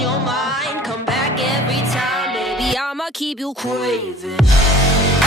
your mind. Come back every time, baby, I'ma keep you craving.